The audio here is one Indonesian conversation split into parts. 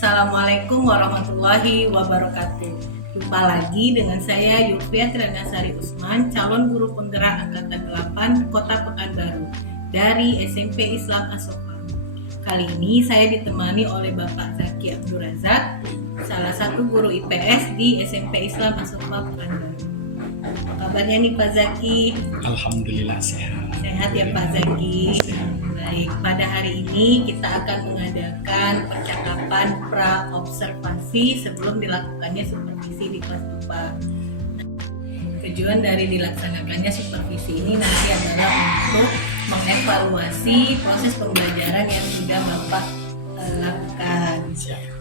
Assalamualaikum warahmatullahi wabarakatuh. Jumpa lagi dengan saya Yulfia Trianasari Usman, calon guru penggerak Angkatan 8 Kota Pekanbaru dari SMP Islam As-Sofa. Kali ini saya ditemani oleh Bapak Zaki Abdul Razak, salah satu guru IPS di SMP Islam As-Sofa Pekanbaru. Apa kabarnya nih Pak Zaki? Alhamdulillah sehat. Sehat ya Pak Zaki. Baik, pada hari ini kita akan mengadakan percakapan pra-observasi sebelum dilakukannya supervisi di kelas Bapak. Tujuan dari dilaksanakannya supervisi ini nanti adalah untuk mengevaluasi proses pembelajaran yang sudah Bapak lakukan.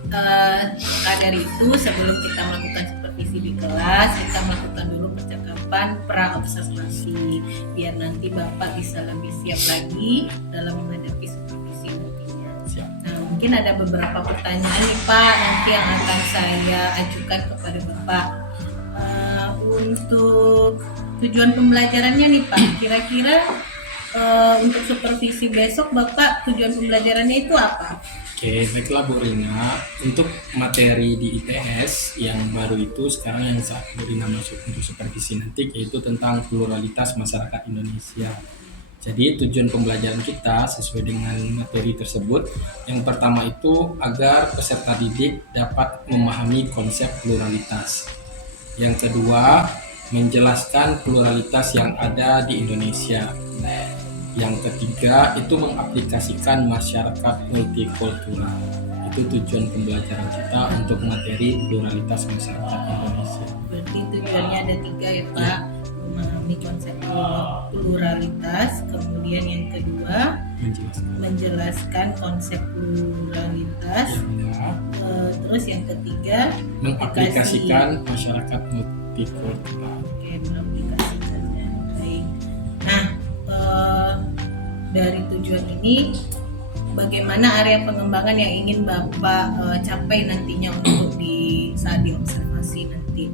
Maka dari itu sebelum kita melakukan supervisi di kelas, kita melakukan dulu percakapan pra-observasi biar nanti Bapak bisa lebih siap lagi dalam menghadapi supervisi nantinya. Nah, mungkin ada beberapa pertanyaan nih Pak nanti yang akan saya ajukan kepada Bapak. Untuk tujuan pembelajarannya nih Pak, kira-kira untuk supervisi besok Bapak tujuan pembelajarannya itu apa? Oke, baiklah Bu Rina. Untuk materi di ITS yang baru itu sekarang yang saat Bu Rina masuk untuk supervisi nanti yaitu tentang pluralitas masyarakat Indonesia. Jadi tujuan pembelajaran kita sesuai dengan materi tersebut, yang pertama itu agar peserta didik dapat memahami konsep pluralitas. Yang kedua, menjelaskan pluralitas yang ada di Indonesia. Yang ketiga itu mengaplikasikan masyarakat multikultural. Itu tujuan pembelajaran kita untuk materi pluralitas masyarakat Indonesia. Berarti tujuannya ada 3 ya Pak, memahami konsep pluralitas, kemudian yang kedua menjelaskan konsep pluralitas, terus yang ketiga mengaplikasikan masyarakat multikultural. Oke, mengaplikasikannya. Baik. Nah, dari tujuan ini bagaimana area pengembangan yang ingin Bapak capai nantinya untuk di saat diobservasi nanti?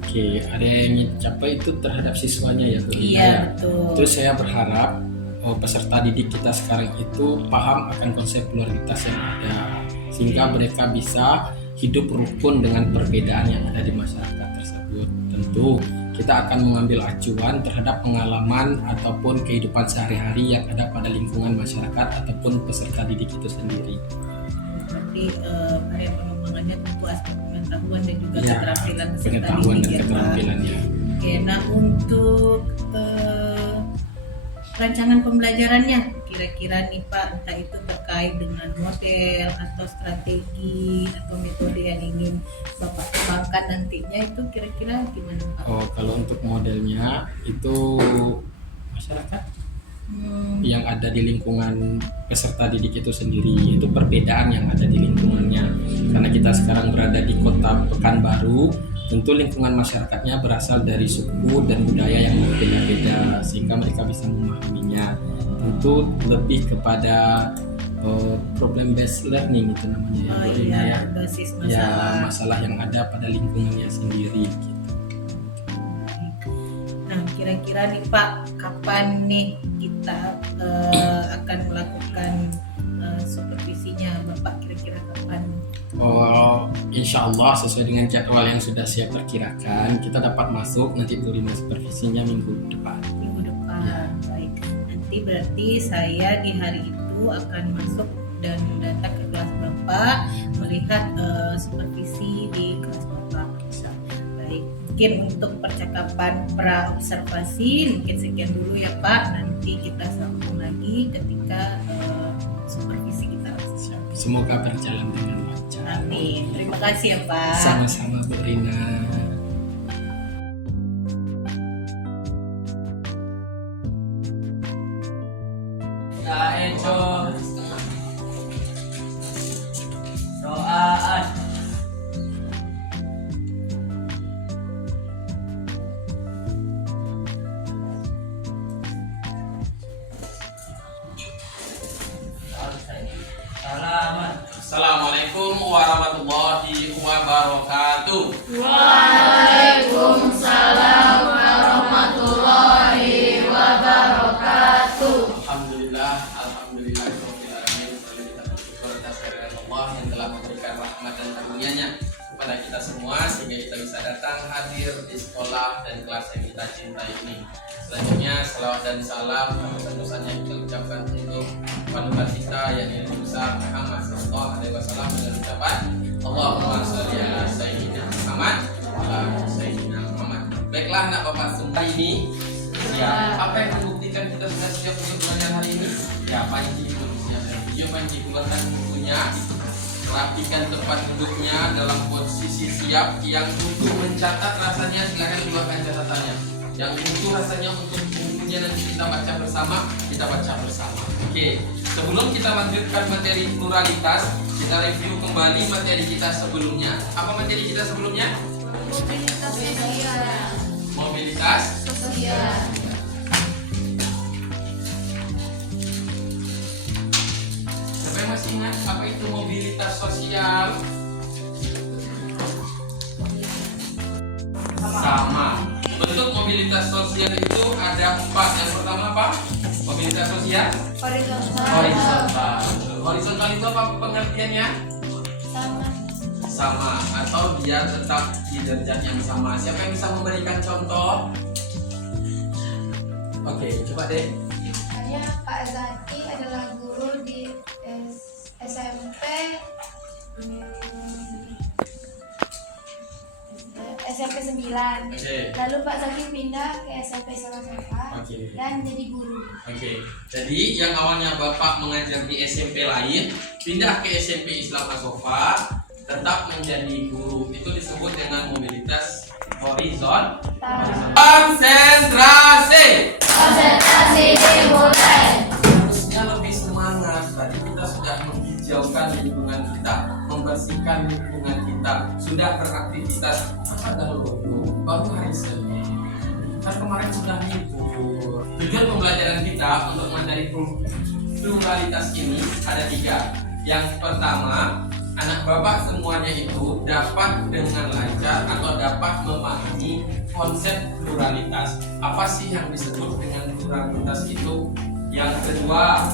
Oke, area yang ingin dicapai itu terhadap siswanya ya Bu Rina. Iya, betul. Terus saya berharap peserta didik kita sekarang itu paham akan konsep pluralitas yang ada sehingga mereka bisa hidup rukun dengan perbedaan yang ada di masyarakat tersebut. Tentu kita akan mengambil acuan terhadap pengalaman ataupun kehidupan sehari-hari yang ada pada lingkungan masyarakat ataupun peserta didik itu sendiri. Berarti area pengembangannya tentu aspek pengetahuan dan juga Ya, keterampilan peserta pengetahuan didik dan ya Pak. keterampilannya. Oke, nah untuk rancangan pembelajarannya kira-kira nih Pak, entah itu terkait dengan model atau strategi atau metode yang ingin Bapak kembangkan nantinya itu kira-kira gimana Pak? Kalau untuk modelnya itu masyarakat yang ada di lingkungan peserta didik itu sendiri, itu perbedaan yang ada di lingkungannya. Karena kita sekarang berada di kota Pekanbaru, tentu lingkungan masyarakatnya berasal dari suku dan budaya yang berbeda-beda sehingga mereka bisa memahaminya. Tentu lebih kepada problem based learning itu namanya ya, basis masalah. ya masalah yang ada pada lingkungannya sendiri gitu. Nah, kira-kira nih Pak, kapan nih kita akan melakukan supervisinya Bapak, kira-kira kapan? Insya Allah sesuai dengan jadwal yang sudah saya perkirakan, kita dapat masuk nanti Bu Rina supervisinya minggu depan. Minggu depan, Ya. baik. Nanti berarti saya di hari itu akan masuk dan datang ke kelas Bapak melihat supervisi di kelas Bapak. Baik, mungkin untuk percakapan pra-observasi mungkin sekian dulu ya Pak. Nanti kita sambung lagi ketika supervisi kita. Semoga berjalan dengan lancar. Amin. Terima kasih ya Pak. Sama-sama Bu Rina. Doaan. Salaman. Assalamualaikum warahmatullahi wabarakatuh. Waalaikumsalam warahmatullahi wabarakatuh. Alhamdulillah, alhamdulillah. Alhamdulillah. Allah yang telah memberikan rahmat rahmat dan karunia-Nya kepada kita semua sehingga kita bisa datang hadir di sekolah dan kelas yang kita cintai ini. Selanjutnya salawat dan salam pesan-pesan yang kita ucapkan untuk panutan kita yang Nabi besar Muhammad sallallahu alaihi wasallam dengan ucapan Allahumma shalli ala sayyidina Muhammad wa ala sayyidina Muhammad. Baiklah anak Bapak semua ini siap. Apa yang membuktikan kita sudah siap untuk belajar hari ini? Ya, panci tulisnya dan video panci keluarkan bukunya. Rapikan tempat duduknya dalam posisi siap. Yang butuh mencatat rasanya silakan keluarkan catatannya. Yang butuh rasanya untuk bukunya nanti kita baca bersama, kita baca bersama. Oke, sebelum kita lanjutkan materi pluralitas, kita review kembali materi kita sebelumnya. Apa materi kita sebelumnya? Mobilitas sosial. Mobilitas Sosial. Siapa yang masih ingat apa itu mobilitas sosial? Sama. Bentuk mobilitas sosial itu ada 4. Yang pertama apa? Mobilitas sosial horizontal. Horizontal itu apa pengertiannya? Sama atau dia tetap di derajat yang sama. Siapa yang bisa memberikan contoh? Oke, coba deh. Saya Pak Zaki adalah guru di SMP SMP 9. Oke. Lalu Pak Zaki pindah ke SMP Sarasofa Oke. dan jadi guru. Oke, jadi yang awalnya Bapak mengajar di SMP lain, pindah ke SMP Islam Asofa, tetap menjadi guru. Itu disebut dengan mobilitas horizontal. Konsentrasi. Konsentrasi dimulai. Harusnya lebih semangat. Tadi kita sudah menghijaukan lingkungan kita, membersihkan lingkungan kita, sudah beraktivitas. Masa dahulu baru hari Senin. Kan kemarin sudah libur. Tujuan pembelajaran kita untuk materi pluralitas ini ada 3. Yang pertama, anak Bapak semuanya itu dapat dengan lancar atau dapat memahami konsep pluralitas. Apa sih yang disebut dengan pluralitas itu? Yang kedua,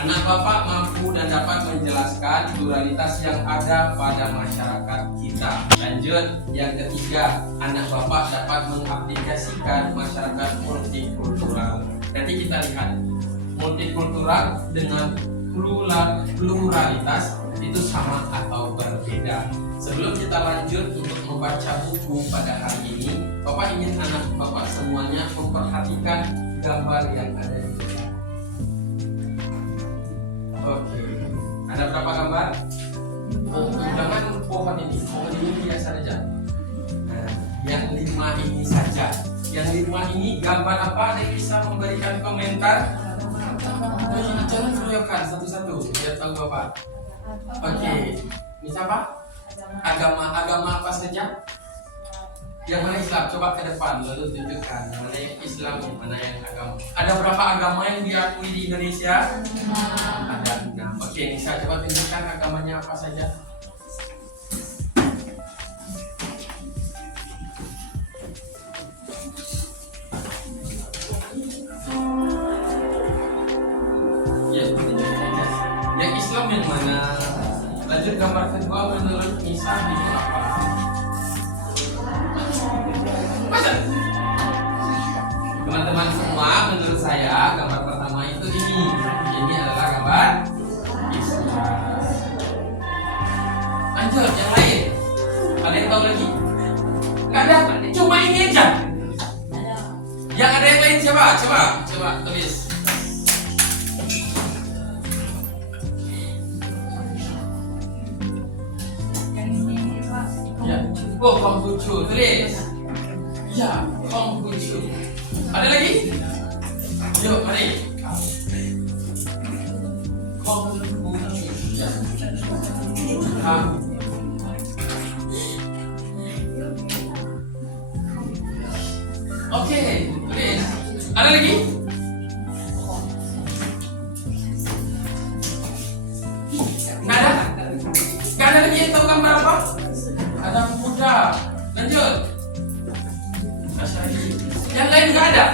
anak Bapak mampu dan dapat menjelaskan pluralitas yang ada pada masyarakat kita. Lanjut, yang ketiga, anak Bapak dapat mengaplikasikan masyarakat multikultural. Nanti kita lihat multikultural dengan pluralitas itu sama atau berbeda. Sebelum kita lanjut untuk membaca buku pada hari ini, Bapak ingin anak Bapak semuanya memperhatikan gambar yang ada di sini. Oke, ada berapa gambar? Jangan pohon ini biasa saja. Nah, yang 5 ini saja. Yang 5 ini gambar apa? Ada yang bisa memberikan komentar? Jangan keroyokan satu-satu, biar tahu Bapak. Oke, ini apa? Agama apa saja? Yang mana Islam? Coba ke depan lalu tunjukkan mana yang Islam, mana yang agama. Ada berapa agama yang diakui di Indonesia? Ada 6. Oke, Nisa coba tunjukkan agamanya apa saja. Ya, tunjukkan aja. Yang Islam yang mana? Lanjut gambar kedua menurut Nisa itu apa? Baca. Teman-teman semua, menurut saya gambar pertama itu ini. Ini adalah gambar Islam. Lanjut, yang lain. Ada yang tahu lagi? Nggak ada, cuma ini aja. Yang ada yang lain siapa? Coba tulis. Ya, Konghucu, tulis. Ya, Konghucu. Ada lagi? Yuk, mari. Konghucu. Ya. Oke, tulis. Ada lagi? Nggak ada? Nggak ada lagi yang tahu gambar apa? Ada Buddha. Lanjut. Yang lain nggak ada.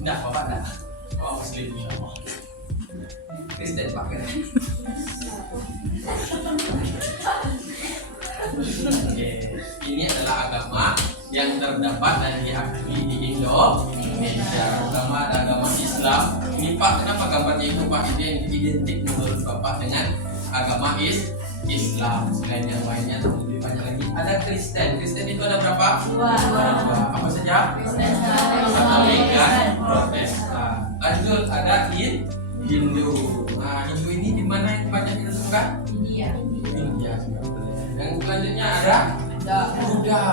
Enggak, Bapak enggak. Bapak Muslim. Kristen Pak kan? Oke, ini adalah agama yang terdapat dan diakui di Indonesia. Pertama ada agama Islam. Ini Pak, kenapa gambarnya itu Pak? Itu yang identik menurut Bapak dengan agama Islam. Selain yang lainnya lebih banyak lagi. Ada Kristen. Kristen itu ada berapa? Dua. Apa saja? Katolik dan Protestan. Lanjut ada Hindu. Nah, Hindu ini di mana yang banyak kita temukan? India. India. Yang selanjutnya ada Buddha.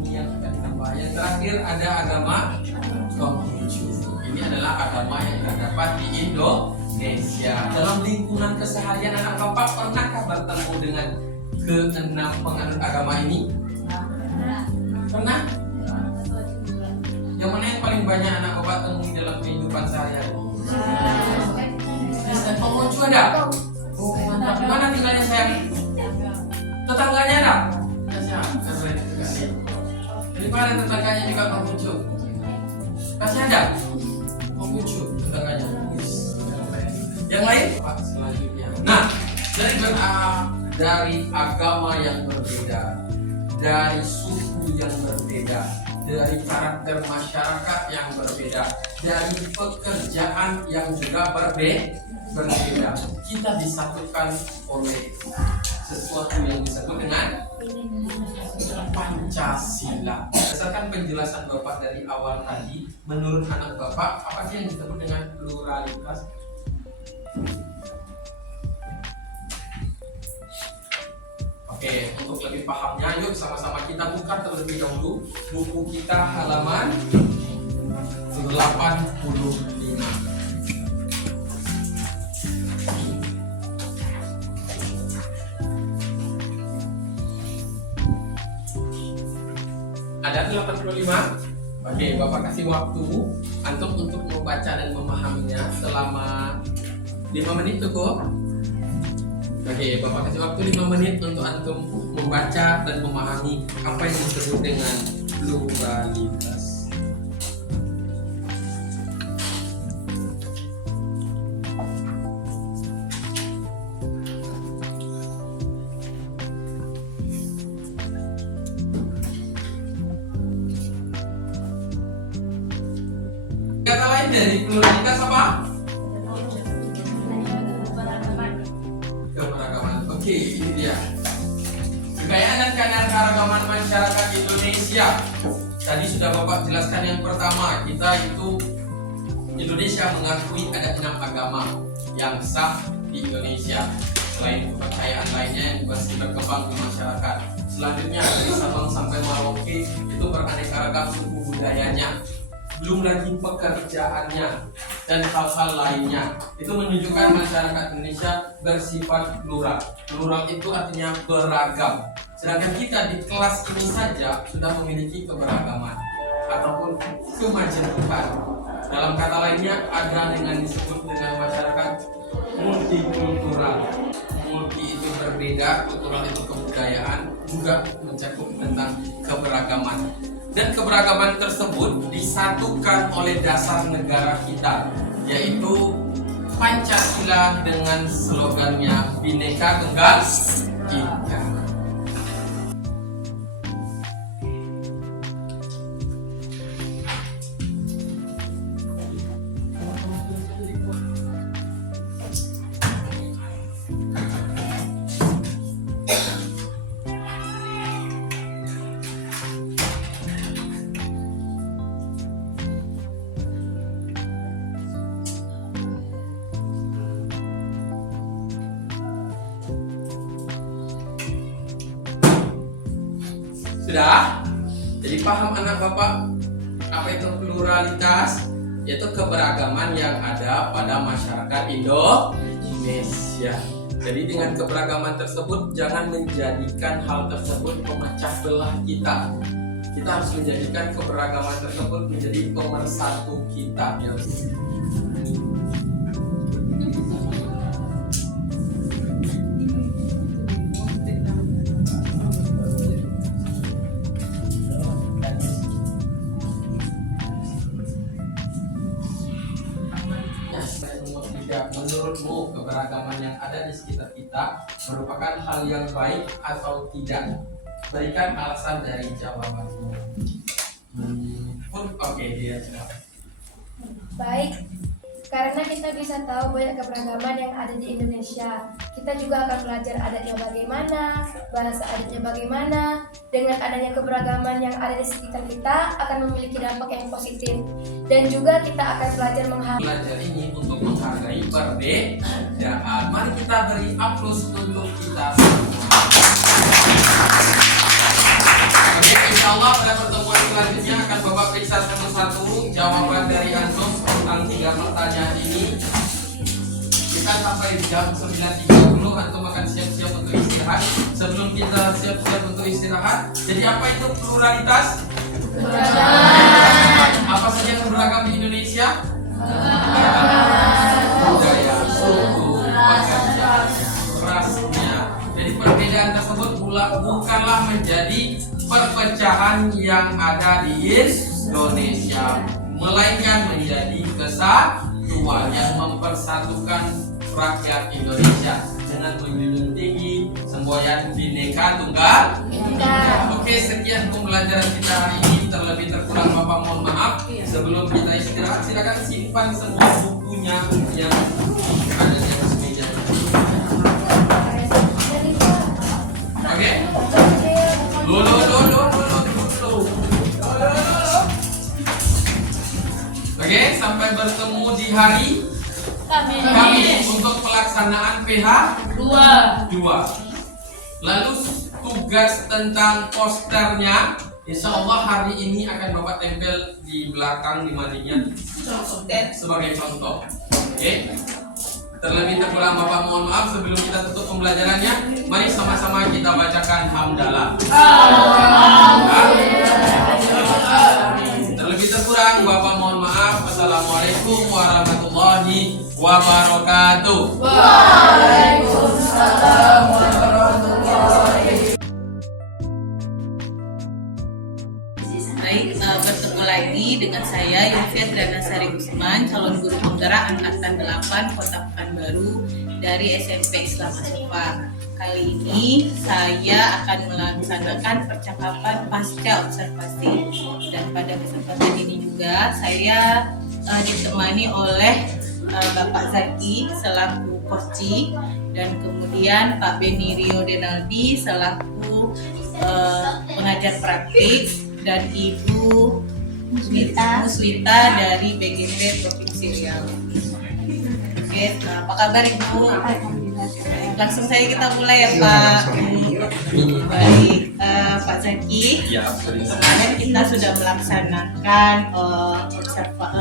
Ini yang akan ditambah. Yang terakhir ada agama Konghucu. Ini adalah agama yang terdapat di Indonesia. Dalam lingkungan keseharian anak bapak pernahkah bertemu dengan keenam penganut agama ini? Pernah? Yang mana yang paling banyak anak bapak temui dalam kehidupan sehari-hari? Kristen Konghucu ada? Oh, mantap. Di mana tinggalnya sayang? Tetangganya ada? Keren sekali. Jadi mana tetangganya juga Konghucu? Masih ada? Konghucu tetangganya. Yang lain? Pak, selanjutnya. Nah, dari agama yang berbeda, dari suku yang berbeda, dari karakter masyarakat yang berbeda, dari pekerjaan yang juga berbeda, kita disatukan oleh sesuatu yang disebut dengan Pancasila. Berdasarkan penjelasan Bapak dari awal tadi, menurut anak Bapak, apa sih yang disebut dengan pluralitas? Oke, untuk lebih pahamnya, yuk sama-sama kita buka terlebih dahulu buku kita halaman 85. Ada 85? Oke, Bapak kasih waktu antum untuk membaca dan memahaminya selama 5 menit cukup. Oke, Bapak kasih waktu 5 menit untuk antum membaca dan memahami apa yang disebut dengan pluralitas. Kata lain dari pluralitas apa? Keberagaman. Oke, ini dia. Kekayaan dan keanekaragaman masyarakat Indonesia. Tadi sudah Bapak jelaskan yang pertama, kita itu Indonesia mengakui ada 6 agama yang sah di Indonesia. Selain kepercayaan lainnya yang masih berkembang di masyarakat. Selanjutnya dari Sabang sampai Merauke itu beraneka ragam suku budayanya. Belum lagi pekerjaannya dan hal-hal lainnya. Itu menunjukkan masyarakat Indonesia bersifat plural. Plural itu artinya beragam. Sedangkan kita di kelas ini saja sudah memiliki keberagaman ataupun kemajemukan. Dalam kata lainnya ada dengan disebut dengan masyarakat multikultural. Multi itu berbeda, kultural itu kebudayaan, juga mencakup tentang keberagaman. Dan keberagaman tersebut disatukan oleh dasar negara kita, yaitu Pancasila dengan slogannya Bhinneka Tunggal Ika. Sudah? Jadi paham anak bapak apa itu pluralitas? Yaitu keberagaman yang ada pada masyarakat Indonesia. Jadi dengan keberagaman tersebut jangan menjadikan hal tersebut memecah belah kita. Kita harus menjadikan keberagaman tersebut menjadi pemersatu kita. menurutmu keberagaman yang ada di sekitar kita merupakan hal yang baik atau tidak? Berikan alasan dari jawabanmu. Oke, dia jawab. Baik, karena kita bisa tahu banyak keberagaman yang ada di Indonesia. Kita juga akan belajar adatnya bagaimana, bahasa adatnya bagaimana. Dengan adanya keberagaman yang ada di sekitar kita akan memiliki dampak yang positif. Dan juga kita akan belajar menghargai. Belajar ini untuk menghargai perbedaan. Mari kita beri aplaus untuk kita semua. Oke, insya Allah pada pertemuan selanjutnya akan Bapak periksa satu-satu jawaban dari antum tentang 3 pertanyaan ini. Kita sampai jam 9.30 antum akan siap-siap untuk istirahat. Sebelum kita siap-siap untuk istirahat, jadi apa itu pluralitas? Apa saja yang beragam di Indonesia? Budaya, suku, pekerjaan, rasnya. Jadi perbedaan tersebut bukanlah menjadi perpecahan yang ada di Indonesia, melainkan menjadi kesatuan yang mempersatukan rakyat Indonesia dengan menjunjung tinggi semboyan Bhinneka Tunggal Ika. Oke, sekian pembelajaran kita hari ini. Terlebih terkurang Bapak mohon maaf. Sebelum kita istirahat, silakan simpan semua bukunya yang ada di atas meja. Oke. Oke, sampai bertemu di hari Kamis untuk pelaksanaan PH 2. Lalu tugas tentang posternya, insya Allah hari ini akan Bapak tempel di belakang di maninya sebagai contoh. Oke. Terlebih terkurang Bapak mohon maaf. Sebelum kita tutup pembelajarannya, mari sama-sama kita bacakan hamdalah. Terlebih terkurang Bapak mohon maaf. Assalamualaikum warahmatullahi wabarakatuh. Waalaikumsalam warahmatullahi. Baik, bertemu lagi dengan saya Yulfia Trianasari Usman, calon guru penggerak angkatan 8 Kota Pekanbaru dari SMP Islam Asofah. Kali ini saya akan melaksanakan percakapan pasca observasi, dan pada kesempatan ini juga saya ditemani oleh Bapak Zaki selaku Koci, dan kemudian Pak Beni Rio Denaldi selaku pengajar praktik, dan Ibu Muslita dari BGP Provinsi Riau. Oke, apa kabar Ibu? Langsung saja kita mulai ya Pak. Baik, Pak Zaki. Kemarin kita sudah melaksanakan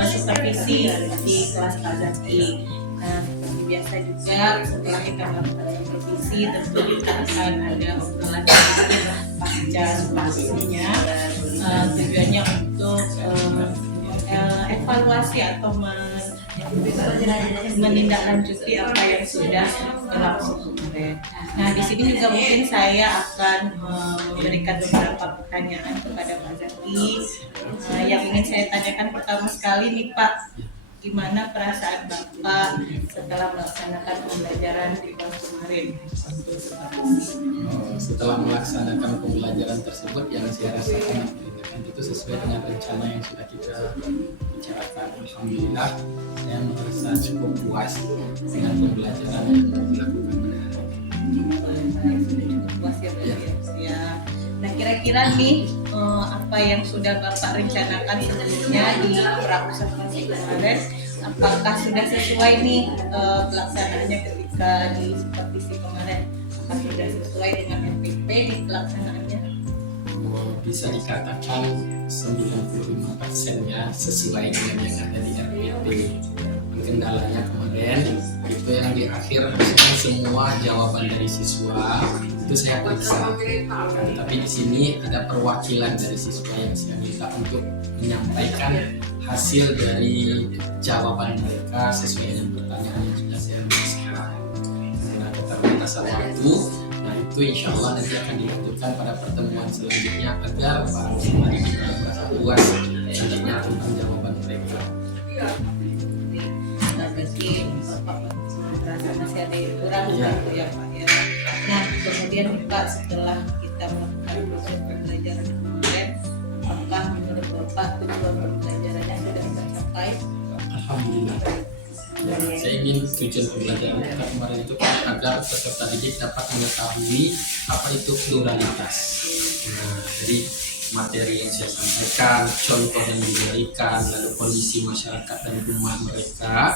supervisi di kelas Pak Zaki. Nah, seperti biasa juga setelah kita melakukan supervisi, tentu kita akan ada obrolan pasca supervisinya. Tujuannya untuk evaluasi atau menindaklanjuti apa yang sudah berlangsung kemarin. Nah, di sini juga mungkin saya akan memberikan beberapa pertanyaan kepada Pak Zaki. Yang ingin saya tanyakan pertama sekali nih Pak, gimana perasaan Bapak setelah melaksanakan pembelajaran di kelas kemarin? Setelah melaksanakan pembelajaran tersebut, yang saya rasakan itu sesuai dengan rencana yang sudah kita bicarakan. Alhamdulillah, saya merasa cukup puas dengan pembelajaran yang dilakukan pada hari ini. Nah, kira-kira nih apa yang sudah Bapak rencanakan sebelumnya di pra-observasi kemarin, apakah sudah sesuai nih pelaksanaannya ketika di supervisi kemarin? Apakah sudah sesuai dengan RPP di pelaksanaannya? Bisa dikatakan 95%-nya sesuai dengan yang ada di RPP. Kendalanya kemarin itu yang di akhir harusnya semua jawaban dari siswa itu saya periksa, tapi di sini ada perwakilan dari siswa yang saya minta untuk menyampaikan hasil dari jawaban mereka sesuai dengan pertanyaan yang sudah saya tuliskan. Nah, keterbatasan waktu, nah itu insya Allah nanti akan dilanjutkan pada pertemuan selanjutnya agar para siswa kita merasa puas nantinya tentang jawaban mereka. Ya. itu ya Pak ya. Nah kemudian Pak setelah kita melakukan proses pembelajaran kemarin, apakah menurut Bapak tujuan pembelajarannya sudah tercapai? Alhamdulillah. Ya, saya ingin tujuan pembelajaran kita kemarin itu kan agar peserta didik dapat mengetahui apa itu pluralitas. Nah, dari materi yang saya sampaikan, contoh yang diberikan, lalu kondisi masyarakat dan rumah mereka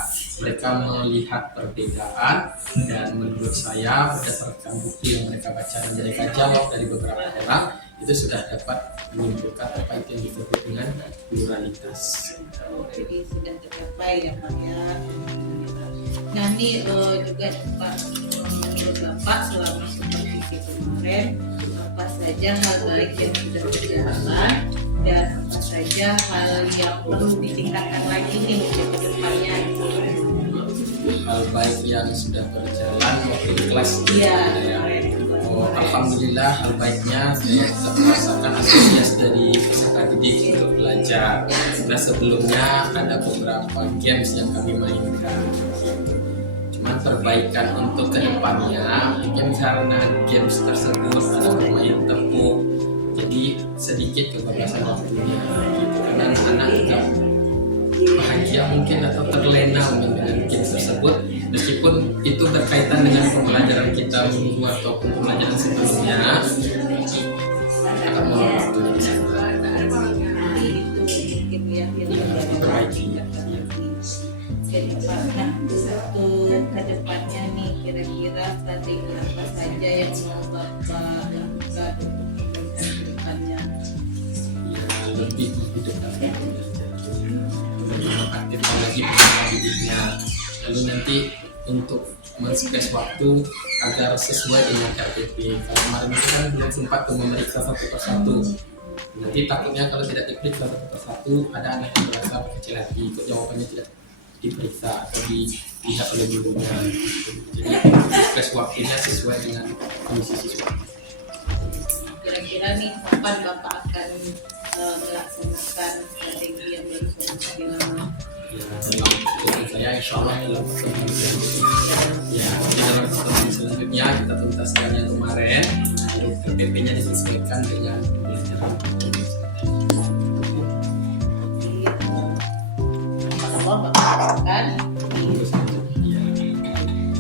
melihat perbedaan, dan menurut saya berdasarkan bukti yang mereka baca dan mereka jawab dari beberapa orang, itu sudah dapat menunjukkan apa itu yang disebut dengan pluralitas. Jadi sudah tercapai ya Pak ya. Nah ini juga Pak, menurut Bapak selama supervisi kemarin apa saja hal baik yang sudah berjalan dan apa saja hal yang perlu ditingkatkan lagi nih untuk ke depannya? Hal baik yang sudah berjalan waktu di kelas. Iya. Oh, alhamdulillah hal baiknya saya bisa merasakan antusias dari peserta didik untuk belajar. Karena sebelumnya ada beberapa games yang kami mainkan. Cuman perbaikan untuk kedepannya mungkin karena games tersebut ada bermain tepuk, jadi sedikit kebablasan waktunya. Karena anak-anak juga bahagia mungkin atau terlena mungkin dengan games tersebut, meskipun itu berkaitan dengan pembelajaran kita minggu ataupun pembelajaran sebelumnya, akan membuat waktunya di sana. Itu mungkin ya yang Diperbaiki. Jadi Pak, nah untuk kedepannya nih kira-kira strategi apa saja yang mau Bapak lakukan untuk kedepannya? Ya, lebih menghidupkan belajar, lebih mengaktifkan lagi peserta didiknya. Lalu nanti untuk men-space waktu agar sesuai dengan RPP. Kalau kemarin itu kan belum sempat tuh memeriksa satu persatu. Nanti takutnya kalau tidak diperiksa satu persatu, ada anak yang merasa kecil hati, kok jawabannya tidak diperiksa atau dilihat oleh gurunya. Jadi space waktunya sesuai dengan kondisi siswa. Kira-kira nih kapan Bapak akan melaksanakan strategi yang baru saya bilang? Ya, dalam keputusan saya insya Allah dalam pertemuan selanjutnya. Ya, di dalam pertemuan selanjutnya kita tuntaskan yang kemarin, lalu RPP-nya disesuaikan dengan pembelajaran. Allah Bapak lakukan. Ya.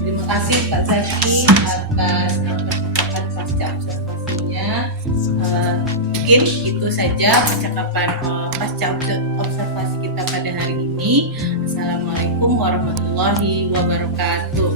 Terima kasih Pak Zaki atas percakapan pasca observasinya. Mungkin itu saja percakapan pasca observasi kita pada hari ini. Assalamualaikum warahmatullahi wabarakatuh.